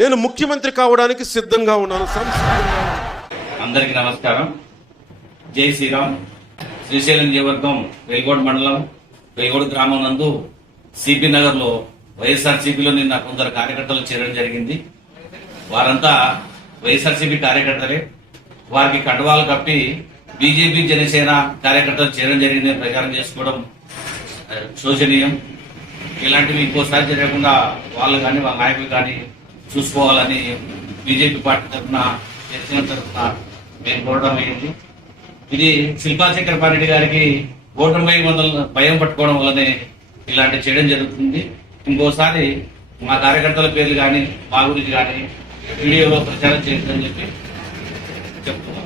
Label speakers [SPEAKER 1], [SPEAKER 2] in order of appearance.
[SPEAKER 1] నేను ముఖ్యమంత్రి కావడానికి సిద్ధంగా ఉన్నాను అందరికి
[SPEAKER 2] అందరికీ నమస్కారం. జై శ్రీరామ్. శ్రీశైలం నియోజకవర్గం వెల్గోడ్ మండలం వెల్గోడ్ గ్రామం నందు సిపి నగర్లో వైఎస్ఆర్సీపీలో నిన్న కొందరు కార్యకర్తలు చేరడం జరిగింది. వారంతా వైఎస్ఆర్సీపీ కార్యకర్తలే. వారికి కండవాలు కప్పి బీజేపీ జనసేన కార్యకర్తలు చేరడం జరిగిందని ప్రచారం చేసుకోవడం శోచనీయం. ఇలాంటివి ఇంకోసారి జరగకుండా వాళ్ళు కానీ వాళ్ళ నాయకులు కానీ చూసుకోవాలని బీజేపీ పార్టీ తరఫున చర్చల తరఫున మేము కోరడం అయింది ఇది శిల్పా పారెడ్డి గారికి ఓటమి వందల భయం పట్టుకోవడం వల్లనే ఇలాంటి చేయడం జరుగుతుంది. ఇంకోసారి మా కార్యకర్తల పేర్లు కానీ మా గురించి కానీ వీడియోలో ప్రచారం చేస్తుందని చెప్పి చెప్తున్నాం.